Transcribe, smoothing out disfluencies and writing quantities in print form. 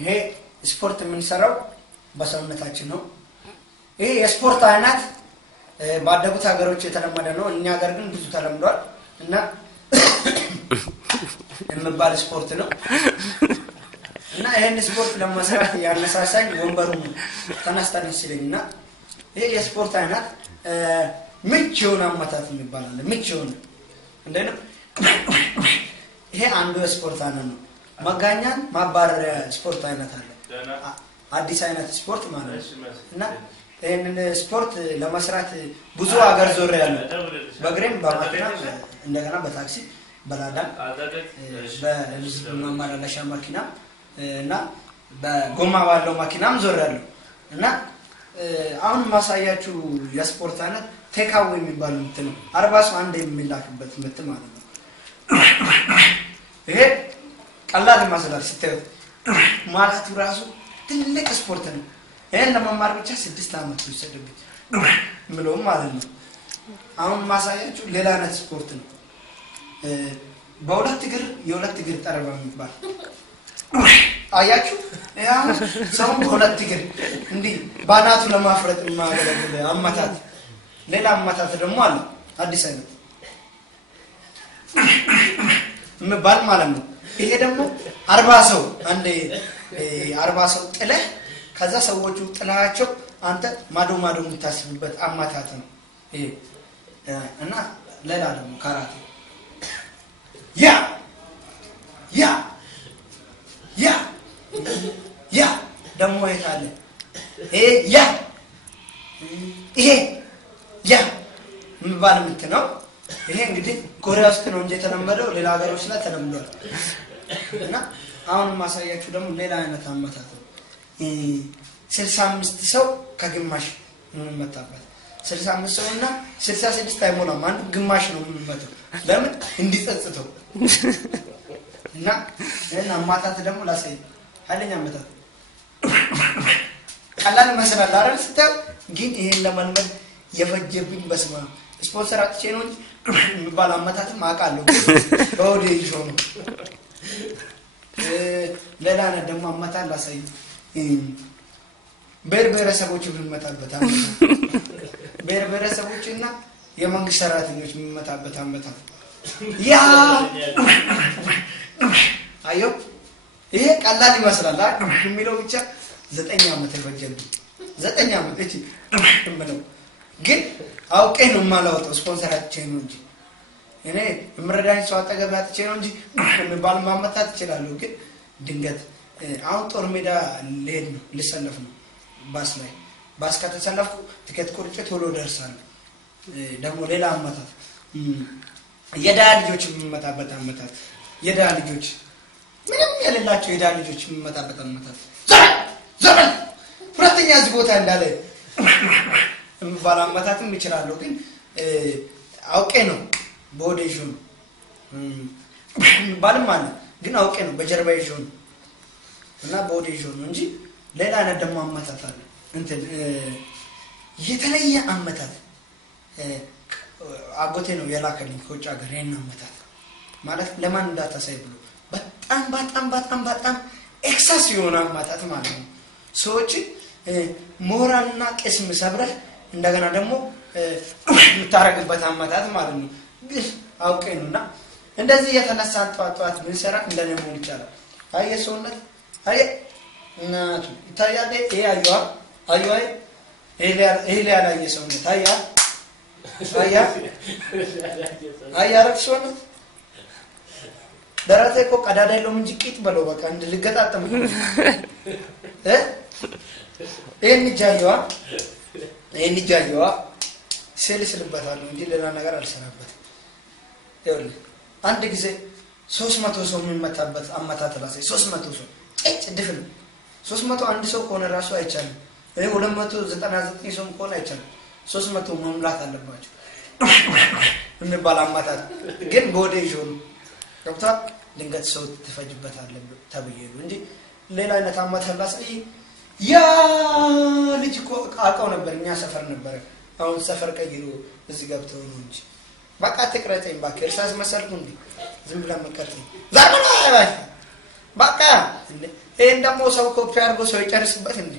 ይሄ ስፖርት የምንሰራው በሰውነታችን ነው ይሄ የስፖርት አይነት ባደጉት ሀገሮች የተለመደ ነው እኛ ሀገር ግን ብዙ ተለምዷል እና የምባል ስፖርት ነው እና ይሄን ስፖርት ለመስራት ያነሳሳኝ ወንበሩ ተነስተን ሲለኝና ይሄ የስፖርት አይነት ምቹውን አመታት የሚባላል ምቹውን እንደነ ይሄ አንዱ ስፖርት አይነት ነው መጋኛን ማባረሪያ ስፖርት አይነት አለ አዲስ አይነት ስፖርት ማለት እና ይሄንን ስፖርት ለመስራት ብዙ ሀገር ዞር ያለው በግሬም በማኪና እንደገና በታክሲ በላዳን በህዝብ ማመላለሻ መኪና እና በጎማ ባለው መኪናም ዞር ያለው እና አሁን ማሳያችሁ የስፖርት አይነት ቴካው የሚባል እንትን 41 የሚላክበት ምት ማለት ነው ይሄ ቀላል ማሰላል ሲተው ማለቱ ራሱ ትልቅ ስፖርት ነው ይሄን ለመማር ብቻ 6 አመት ወሰደብኝ ምለው ማለት ነው አሁን ማሳያችሁ ሌላ አይነት ስፖርት ነው በሁለት እግር የሁለት እግር ጠረባ የሚባል አያችሁ ያው ሰው በሁለት እግር እንዴ ባናቱ ለማፍረጥ ማገለግል አመታት ሌላ አመታት ደግሞ አለ አዲስ አይነት ምባል ማለት ነው ይሄ ደግሞ 40 ሰው አንዴ 40 ሰው ጥለ ከዛ ሰዎቹ ጥላቸው አንተ ማዶ የምታስብበት አማታት ነው ይሄ እና ሌላ ደግሞ ካራቴ ያ ደግሞ የታለ ይሄ ምባል ምትነው ይሄ እንግዲህ ኮሪያ ውስጥ ነው እንጂ ተለመደው ሌላ ሀገሮች ላይ ተለምዷል እና አሁን ማሳያችሁ ደግሞ ሌላ አይነት አመታት ነው 65 ሰው ከግማሽ መታበት 65 ሰውና 66 አይሞላም አንድ ግማሽ ነው የሚመጣው ለምን እንዲጸጽተው እና አማታት ደግሞ ላሳይ ኃይለኛ አመታት ቀላል መስራት አይደል ስታው ግን ይሄን ለማልመድ የፈጀብኝ በስማ ስፖንሰር አጥቼ ነው እንጂ የሚባል አመታትም አውቃለሁ በወዴ ይሾ ነው ሌላ ደግሞ አመታት ላሳይ በርበረሰቦች የሚመጣበት አመታት በርበረሰቦችና የመንግስት ሰራተኞች የሚመጣበት አመታት ያ አዮ ይሄ ቀላል ይመስላል የሚለው ብቻ 9 አመት ይፈጀብኝ 9 አመት እቺ ምንም ግን አውቄ ነው ማላውጣው ስፖንሰር አጥቼ ነው እንጂ እኔ ምረዳኝ ሰው አጠገብ አጥቼ ነው እንጂ ባል ማመታት ይችላል ግን ድንገት አሁን ጦር ሜዳ ልሄድ ነው ልሰለፍ ነው ባስ ላይ ባስ ከተሰለፍኩ ትኬት ቆርጬ ቶሎ ደርሳለሁ ደግሞ ሌላ አመታት የዳ ልጆች የሚመጣበት አመታት የዳ ልጆች ምንም የሌላቸው የዳ ልጆች የሚመጣበት አመታት ዘመን ሁለተኛ እዚህ ቦታ እንዳለ ባላመታትም ይችላል ግን አውቄ ነው ቦዴሽን ባልማለ ግን አውቄ ነው በጀርባ ይሾን እና ቦዴሽን እንጂ ሌላ ደግሞ አመታት አለ እንትን የተለየ አመታት አጎቴ ነው የላከልኝ ከውጭ ሀገር ይሄን አመታት ማለት ለማን እንዳታሳይ ብሎ በጣም ኤክሰስ የሆነ አመታት ማለት ነው ሰዎች ሞራልና ቅስም ሰብረህ እንደገና ደግሞ የምታረግበት አመታት ማለት ነው ግን አውቄ ነውና እንደዚህ የተነሳን ጧት ምን ሰራ እንደነው ይቻላል አየሰውነት አየ እናቱ ይታያል ይያዩዋ አዩዋ ይሄ ላይ አየሰውነት አያረክሶነት ደራቴ እኮ ቀዳዳ የለውም እንጂ ቂጥ በለው በቃ እንድልገጣጠም ይሄን ጃዩዋ ስልስልበታለሁ እንጂ ሌላ ነገር አልሰራበትም ይኸውልህ አንድ ጊዜ 300 ሰው የሚመታበት አመታት ራሴ 300 ሰው ድፍን 301 ሰው ከሆነ ራሱ አይቻልም 299 ሰው ከሆነ አይቻልም 300 መምላት አለባቸው እንባል አመታት ግን ቦዴ ይጆን ዶክታ ድንገት ሰው ተፈጅበታል ተብየሉ እንጂ ሌላ አይነት አመታት ላሳይ ያ ልጅ እኮ አውቀው ነበር እኛ ሰፈር ነበር አሁን ሰፈር ቀይሮ እዚህ ገብተው ነው እንጂ በቃ ተቀረጠኝ ባክ እርሳስ መሰልኩ እንዴ ዝም ብላ መከርተኝ ዛሬ በቃ ይሄን ደግሞ ሰው ኮፒ አድርጎ ሰው ይጨርስበት እንዴ